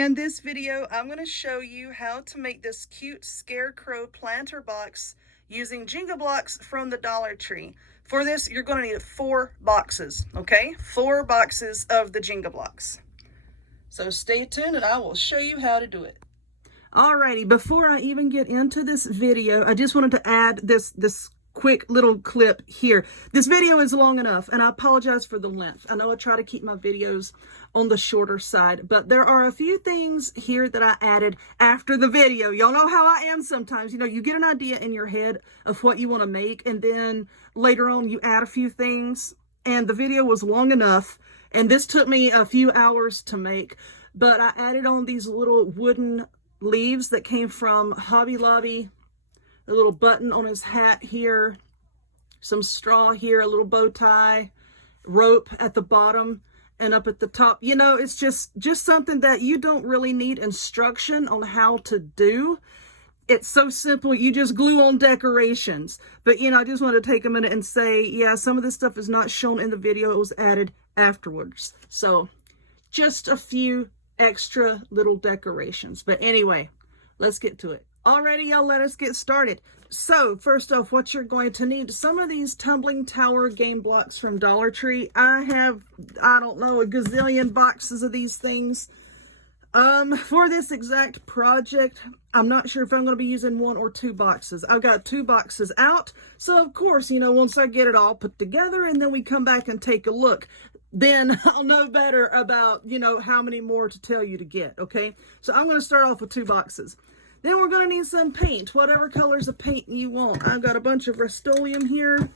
In this video, I'm going to show you how to make this cute Scarecrow planter box using Jenga blocks from the Dollar Tree. For this, you're going to need 4 boxes, okay? 4 boxes of the Jenga blocks. So stay tuned and I will show you how to do it. Alrighty, before I even get into this video, I just wanted to add this quick little clip here. This video is long enough and I apologize for the length. I know I try to keep my videos on the shorter side, but there are a few things here that I added after the video. Y'all know how I am sometimes. You know, you get an idea in your head of what you want to make and then later on you add a few things, and the video was long enough and this took me a few hours to make, but I added on these little wooden leaves that came from Hobby Lobby. A little button on his hat here, some straw here, a little bow tie, rope at the bottom and up at the top. You know, it's just something that you don't really need instruction on how to do. It's so simple. You just glue on decorations. But, you know, I just want to take a minute and say, yeah, some of this stuff is not shown in the video. It was added afterwards. So just a few extra little decorations. But anyway, let's get to it. Alrighty, y'all, let us get started. So, first off, what you're going to need, some of these tumbling tower game blocks from Dollar Tree. I have, I don't know, a gazillion boxes of these things. For this exact project, I'm not sure if I'm going to be using 1 or 2 boxes. I've got 2 boxes out. So, of course, you know, once I get it all put together and then we come back and take a look, then I'll know better about, you know, how many more to tell you to get, okay? So, I'm going to start off with 2 boxes. Then we're going to need some paint, whatever colors of paint you want. I've got a bunch of Rust-Oleum here.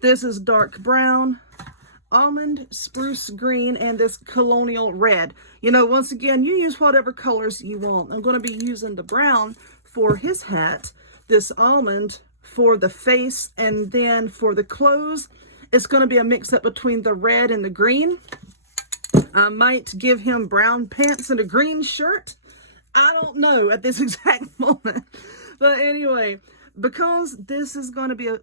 This is dark brown, almond, spruce green, and this colonial red. You know, once again, you use whatever colors you want. I'm going to be using the brown for his hat, this almond for the face, and then for the clothes, it's going to be a mix-up between the red and the green. I might give him brown pants and a green shirt. I don't know at this exact moment. But anyway, because this is going to be a,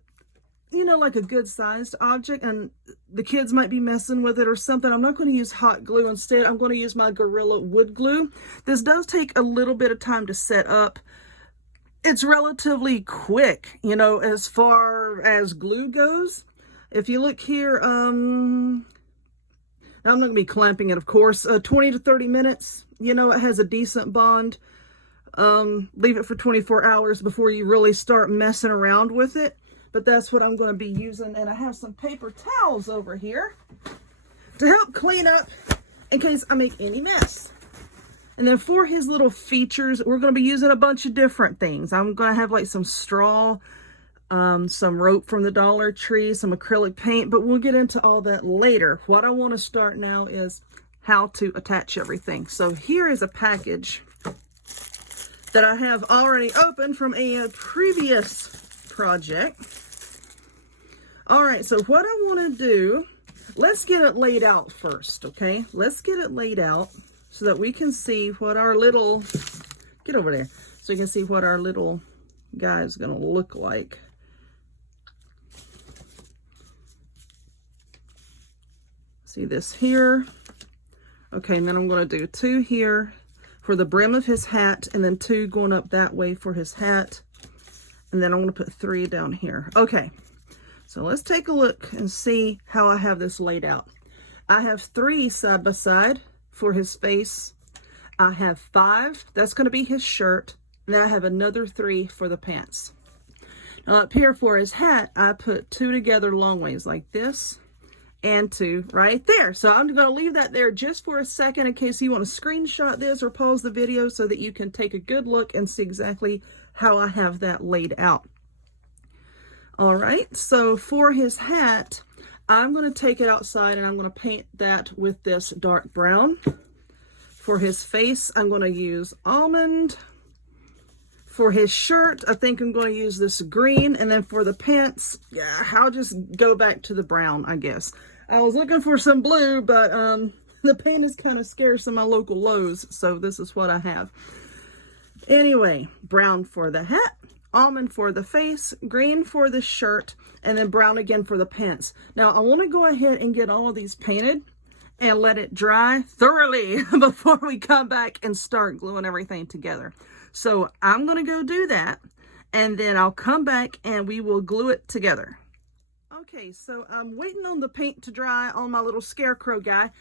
you know, like a good sized object and the kids might be messing with it or something, I'm not going to use hot glue. Instead, I'm going to use my Gorilla wood glue. This does take a little bit of time to set up. It's relatively quick, you know, as far as glue goes. If you look here, I'm not going to be clamping it, of course. 20 to 30 minutes. You know, it has a decent bond. Leave it for 24 hours before you really start messing around with it. But that's what I'm going to be using. And I have some paper towels over here to help clean up in case I make any mess. And then for his little features, we're going to be using a bunch of different things. I'm going to have like some straw, some rope from the Dollar Tree, some acrylic paint, but we'll get into all that later. What I want to start now is how to attach everything. So here is a package that I have already opened from a previous project. All right, so what I want to do, let's get it laid out first, okay? Let's get it laid out so that we can see what our little, get over there, so you can see what our little guy is going to look like. See this here? Okay, and then I'm going to do 2 here for the brim of his hat, and then 2 going up that way for his hat. And then I'm going to put 3 down here. Okay, so let's take a look and see how I have this laid out. I have 3 side by side for his face. I have 5. That's going to be his shirt. And then I have another 3 for the pants. Now up here for his hat, I put 2 together long ways like this. And 2 right there. So I'm going to leave that there just for a second in case you want to screenshot this or pause the video so that you can take a good look and see exactly how I have that laid out. All right, so for his hat, I'm going to take it outside and I'm going to paint that with this dark brown. For his face, I'm going to use almond. For his shirt, I think I'm going to use this green. And then for the pants, yeah, I'll just go back to the brown, I guess. I was looking for some blue, but the paint is kind of scarce in my local Lowe's, so this is what I have. Anyway, brown for the hat, almond for the face, green for the shirt, and then brown again for the pants. Now, I want to go ahead and get all of these painted, and let it dry thoroughly before we come back and start gluing everything together. So I'm going to go do that, and then I'll come back and we will glue it together. Okay, so I'm waiting on the paint to dry on my little Scarecrow guy,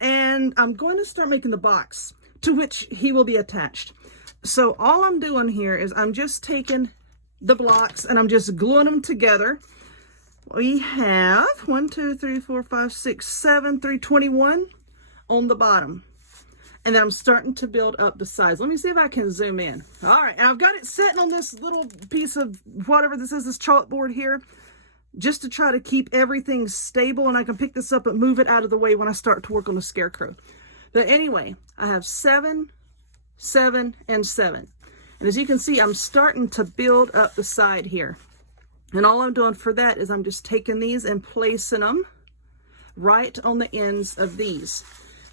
and I'm going to start making the box to which he will be attached. So all I'm doing here is I'm just taking the blocks and I'm just gluing them together. We have 1, 2, 3, 4, 5, 6, 7, 321 on the bottom. And then I'm starting to build up the sides. Let me see if I can zoom in. All right, and I've got it sitting on this little piece of whatever this is, this chalkboard here, just to try to keep everything stable, and I can pick this up and move it out of the way when I start to work on the Scarecrow. But anyway, I have 7, 7, and 7. And as you can see, I'm starting to build up the side here. And all I'm doing for that is I'm just taking these and placing them right on the ends of these.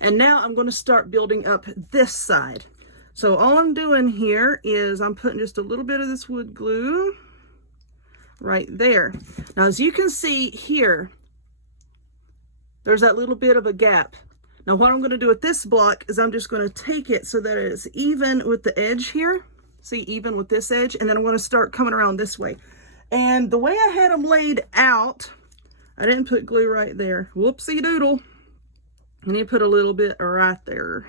And now I'm going to start building up this side. So all I'm doing here is I'm putting just a little bit of this wood glue right there. Now, as you can see here, there's that little bit of a gap. Now, what I'm going to do with this block is I'm just going to take it so that it's even with the edge here. See, even with this edge. And then I'm going to start coming around this way. And the way I had them laid out, I didn't put glue right there. Whoopsie doodle. I need to put a little bit right there.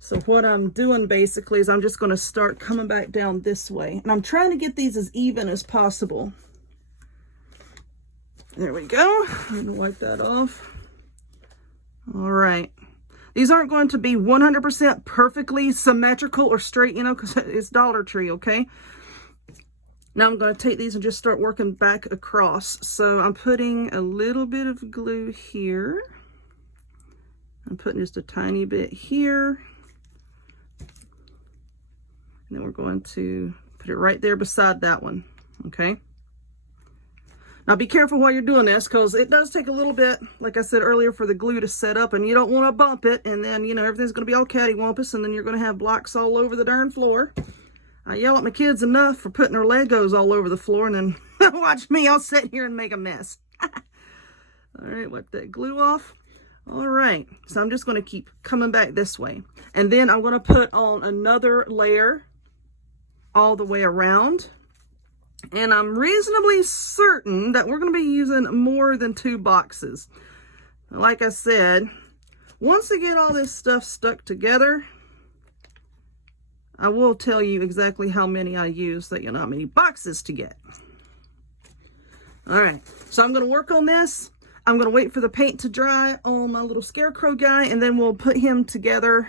So what I'm doing basically is I'm just going to start coming back down this way. And I'm trying to get these as even as possible. There we go. I'm going to wipe that off. All right. These aren't going to be 100% perfectly symmetrical or straight, you know, because it's Dollar Tree, okay? Now I'm going to take these and just start working back across. So I'm putting a little bit of glue here. I'm putting just a tiny bit here. And then we're going to put it right there beside that one, okay? Now be careful while you're doing this, because it does take a little bit, like I said earlier, for the glue to set up, and you don't want to bump it, and then, you know, everything's going to be all cattywampus, and then you're going to have blocks all over the darn floor. I yell at my kids enough for putting their Legos all over the floor, and then watch me, I'll sit here and make a mess. All right, wipe that glue off. All right, so I'm just going to keep coming back this way, and then I'm going to put on another layer all the way around. And I'm reasonably certain that we're going to be using more than 2 boxes. Like I said, once I get all this stuff stuck together, I will tell you exactly how many I use, so you know how many boxes to get. All right, so I'm going to work on this. I'm going to wait for the paint to dry on my little Scarecrow guy, and then we'll put him together.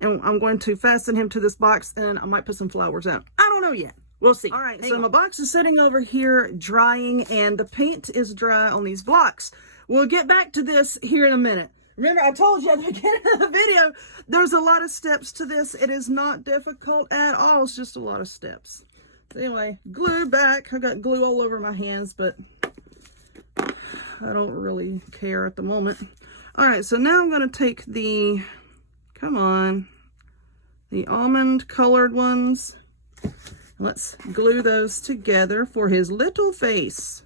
And I'm going to fasten him to this box, and I might put some flowers out. I don't know yet. We'll see. All right, so my box is sitting over here drying, and the paint is dry on these blocks. We'll get back to this here in a minute. Remember, I told you at the beginning of the video, there's a lot of steps to this. It is not difficult at all. It's just a lot of steps. So anyway, glue back. I got glue all over my hands, but I don't really care at the moment. All right, so now I'm going to take the, come on, the almond colored ones. Let's glue those together for his little face.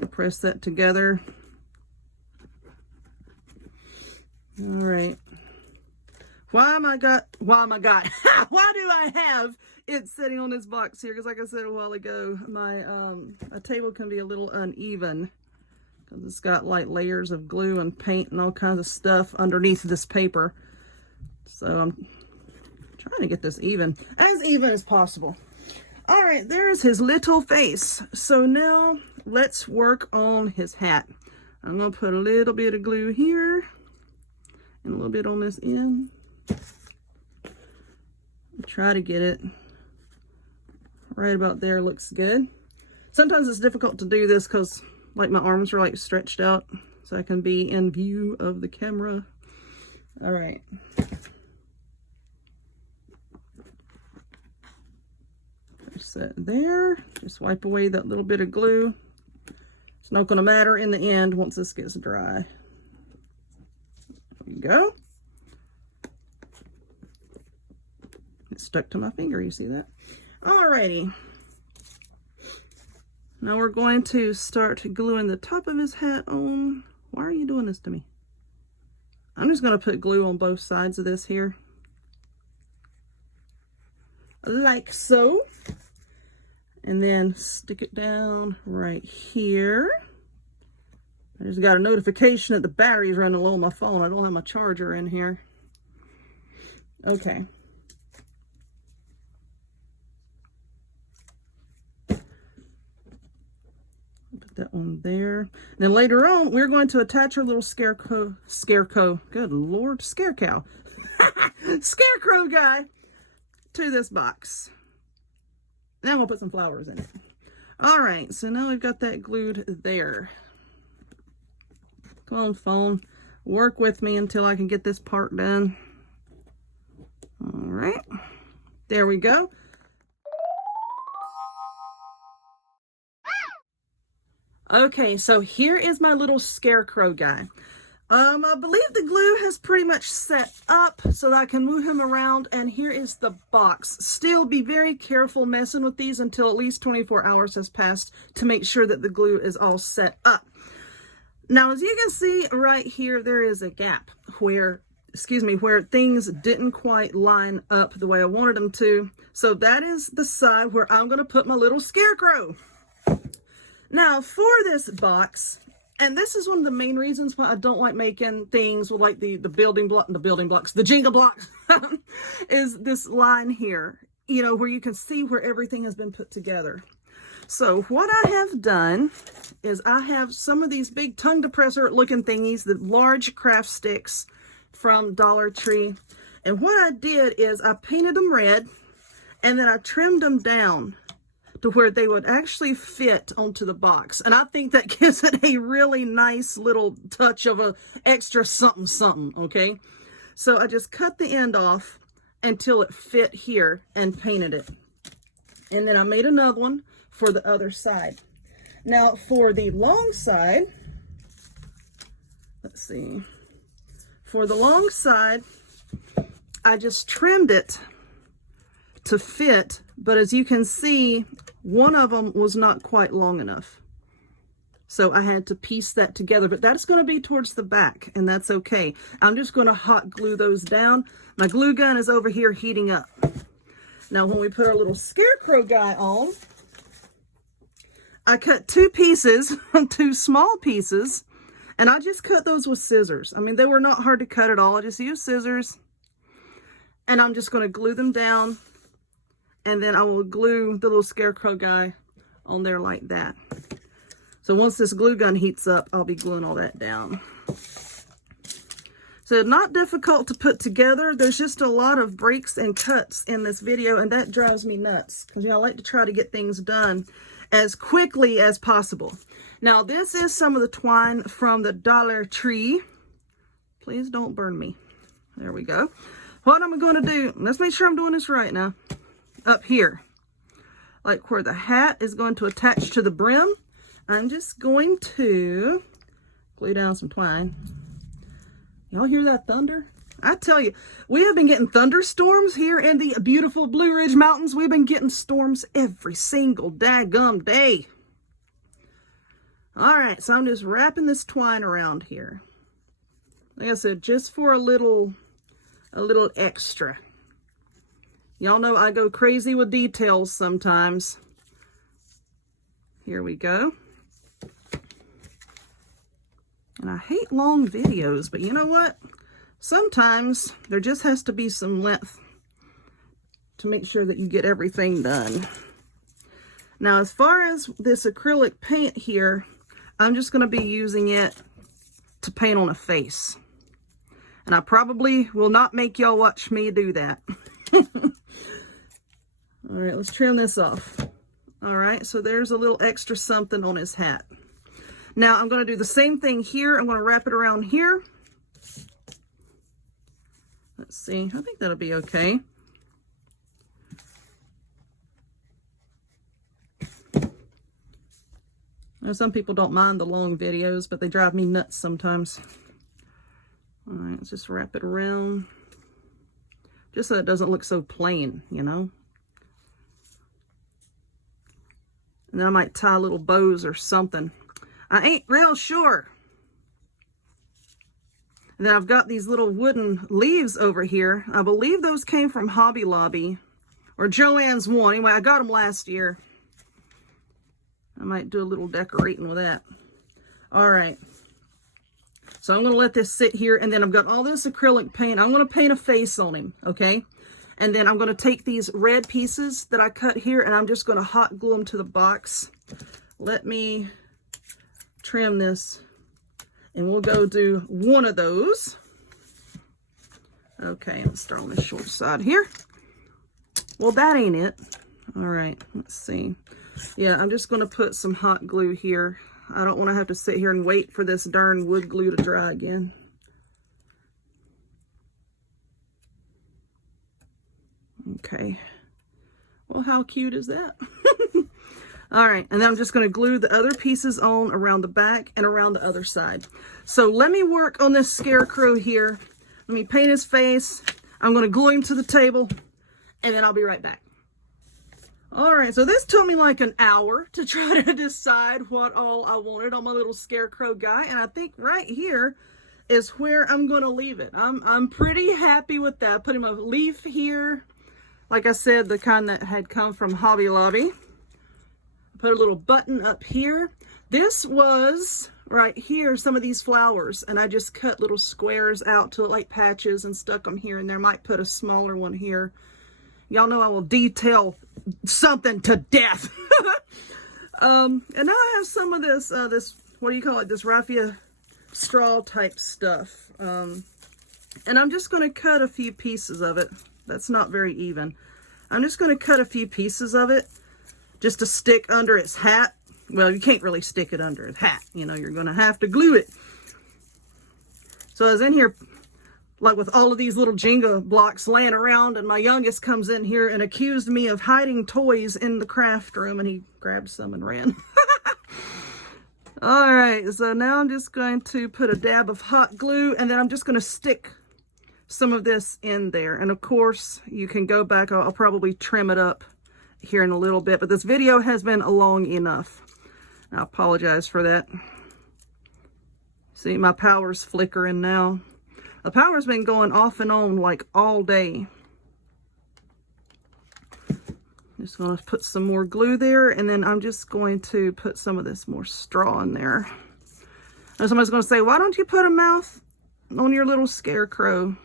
I'll press that together. All right. Why do I have it sitting on this box here? Because like I said a while ago, my table can be a little uneven because it's got like layers of glue and paint and all kinds of stuff underneath this paper. So I'm trying to get this even as possible. All right, there's his little face. So now let's work on his hat. I'm gonna put a little bit of glue here and a little bit on this end. Try to get it right about there. Looks good. Sometimes it's difficult to do this because like my arms are like stretched out so I can be in view of the camera. All right. Set there. Just wipe away that little bit of glue. It's not going to matter in the end once this gets dry. There we go. It's stuck to my finger, you see that? Alrighty. Now we're going to start gluing the top of his hat on Why are you doing this to me? I'm just going to put glue on both sides of this here. Like so. And then stick it down right here. I just got a notification that the battery's running low on my phone. I don't have my charger in here. Okay. Put that one there. And then later on, we're going to attach our little scarecrow. Good Lord, scarecrow. Scarecrow guy to this box. Now we'll put some flowers in it. All right, so now we've got that glued there. Come on, phone. Work with me until I can get this part done. All right, there we go. Okay, so here is my little scarecrow guy. I believe the glue has pretty much set up so that I can move him around, and here is the box. Still be very careful messing with these until at least 24 hours has passed to make sure that the glue is all set up. Now, as you can see right here, there is a gap where, where things didn't quite line up the way I wanted them to. So that is the side where I'm going to put my little scarecrow. Now, for this box, and this is one of the main reasons why I don't like making things with like the jingle blocks, is this line here, you know, where you can see where everything has been put together. So what I have done is I have some of these big tongue depressor looking thingies, the large craft sticks from Dollar Tree. And what I did is I painted them red, and then I trimmed them down to where they would actually fit onto the box. And I think that gives it a really nice little touch of a extra something something, okay? So I just cut the end off until it fit here and painted it. And then I made another one for the other side. Now for the long side, let's see. For the long side, I just trimmed it to fit, but as you can see, one of them was not quite long enough. So I had to piece that together, but that's going to be towards the back, and that's okay. I'm just going to hot glue those down. My glue gun is over here heating up. Now when we put our little scarecrow guy on, I cut two pieces, two small pieces, and I just cut those with scissors. I mean, they were not hard to cut at all. I just used scissors, and I'm just going to glue them down. And then I will glue the little scarecrow guy on there like that. So once this glue gun heats up, I'll be gluing all that down. So not difficult to put together. There's just a lot of breaks and cuts in this video, and that drives me nuts because, you know, I like to try to get things done as quickly as possible. Now, this is some of the twine from the Dollar Tree. Please don't burn me. There we go. What I'm going to do, let's make sure I'm doing this right now. Up here, like where the hat is going to attach to the brim, I'm just going to glue down some twine. Y'all hear that thunder? I tell you, we have been getting thunderstorms here in the beautiful Blue Ridge Mountains. We've been getting storms every single daggum day. All right, so I'm just wrapping this twine around here. Like I said, just for a little extra. Y'all know I go crazy with details sometimes. Here we go. And I hate long videos, but you know what? Sometimes there just has to be some length to make sure that you get everything done. Now, as far as this acrylic paint here, I'm just going to be using it to paint on a face. And I probably will not make y'all watch me do that. All right, let's trim this off. All right, so there's a little extra something on his hat. Now I'm going to do the same thing here. I'm going to wrap it around here. Let's see, I think that'll be okay. Now, some people don't mind the long videos, but they drive me nuts sometimes. All right, let's just wrap it around. Just so it doesn't look so plain, you know. And then I might tie little bows or something. I ain't real sure. And then I've got these little wooden leaves over here. I believe those came from Hobby Lobby or Joann's one. Anyway, I got them last year. I might do a little decorating with that. All right. So I'm going to let this sit here, and then I've got all this acrylic paint. I'm going to paint a face on him, okay? And then I'm going to take these red pieces that I cut here, and I'm just going to hot glue them to the box. Let me trim this, and we'll go do one of those. Okay, let's start on the short side here. Well, that ain't it. All right, let's see. Yeah, I'm just going to put some hot glue here. I don't want to have to sit here and wait for this darn wood glue to dry again. Okay. Well, how cute is that? All right, and then I'm just going to glue the other pieces on around the back and around the other side. So let me work on this Scarecrow here. Let me paint his face. I'm going to glue him to the table, and then I'll be right back. All right, so this took me like an hour to try to decide what all I wanted on my little Scarecrow guy, and I think right here is where I'm going to leave it. I'm pretty happy with that. Put him a leaf here, like I said, the kind that had come from Hobby Lobby. Put a little button up here. This was right here, some of these flowers, and I just cut little squares out to look like patches and stuck them here and there. Might put a smaller one here. Y'all know I will detail something to death. And now I have some of this, what do you call it? This raffia straw type stuff. And I'm just going to cut a few pieces of it. That's not very even. I'm just going to cut a few pieces of it just to stick under its hat. Well, you can't really stick it under its hat. You know, you're going to have to glue it. So I was in here, like with all of these little Jenga blocks laying around, and my youngest comes in here and accused me of hiding toys in the craft room, and he grabbed some and ran. All right, so now I'm just going to put a dab of hot glue, and then I'm just going to stick some of this in there. And of course, you can go back. I'll probably trim it up here in a little bit, but this video has been long enough. I apologize for that. See, my power's flickering now. The power's been going off and on like all day. Just going to put some more glue there, and then I'm just going to put some of this more straw in there. And somebody's going to say, why don't you put a mouth on your little Scarecrow?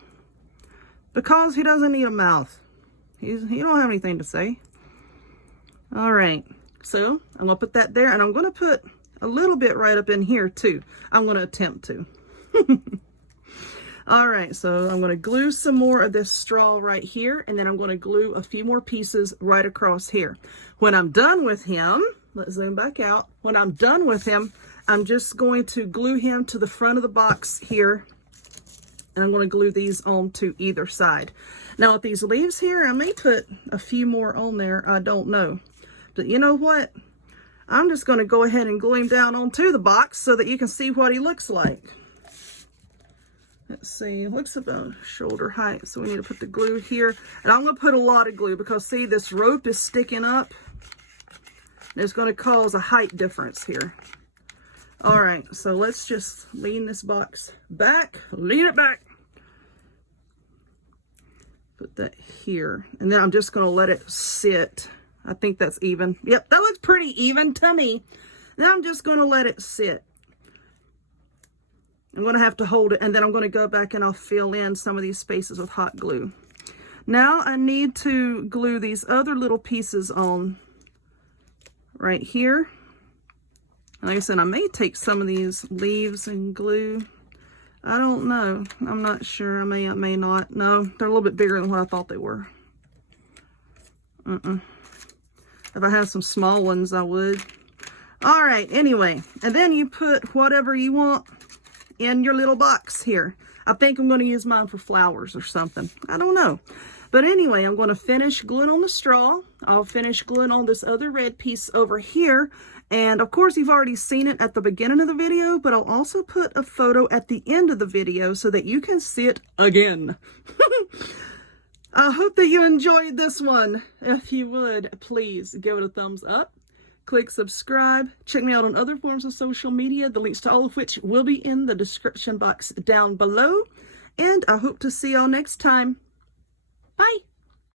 Because he doesn't need a mouth. He don't have anything to say. All right, so I'm going to put that there, and I'm going to put a little bit right up in here too. I'm going to attempt to. All right, so I'm going to glue some more of this straw right here, and then I'm going to glue a few more pieces right across here. When I'm done with him, let's zoom back out. When I'm done with him, I'm just going to glue him to the front of the box here, and I'm going to glue these on to either side. Now with these leaves here, I may put a few more on there. I don't know. But you know what? I'm just going to go ahead and glue him down onto the box so that you can see what he looks like. Let's see, it looks about shoulder height, so we need to put the glue here. And I'm going to put a lot of glue because, see, this rope is sticking up. It's going to cause a height difference here. All right, so let's just lean this box back. Lean it back. Put that here. And then I'm just going to let it sit. I think that's even. Yep, that looks pretty even to me. Now I'm just going to let it sit. I'm going to have to hold it, and then I'm going to go back and I'll fill in some of these spaces with hot glue. Now I need to glue these other little pieces on right here. And like I said, I may take some of these leaves and glue. I don't know. I'm not sure. I may not. No, they're a little bit bigger than what I thought they were. If I had some small ones, I would. All right, anyway. And then you put whatever you want in your little box here. I think I'm going to use mine for flowers or something. I don't know. But anyway, I'm going to finish gluing on the straw. I'll finish gluing on this other red piece over here. And of course, you've already seen it at the beginning of the video, but I'll also put a photo at the end of the video so that you can see it again. I hope that you enjoyed this one. If you would, please give it a thumbs up. click subscribe. Check me out on other forms of social media, the links to all of which will be in the description box down below. And I hope to see y'all next time. Bye.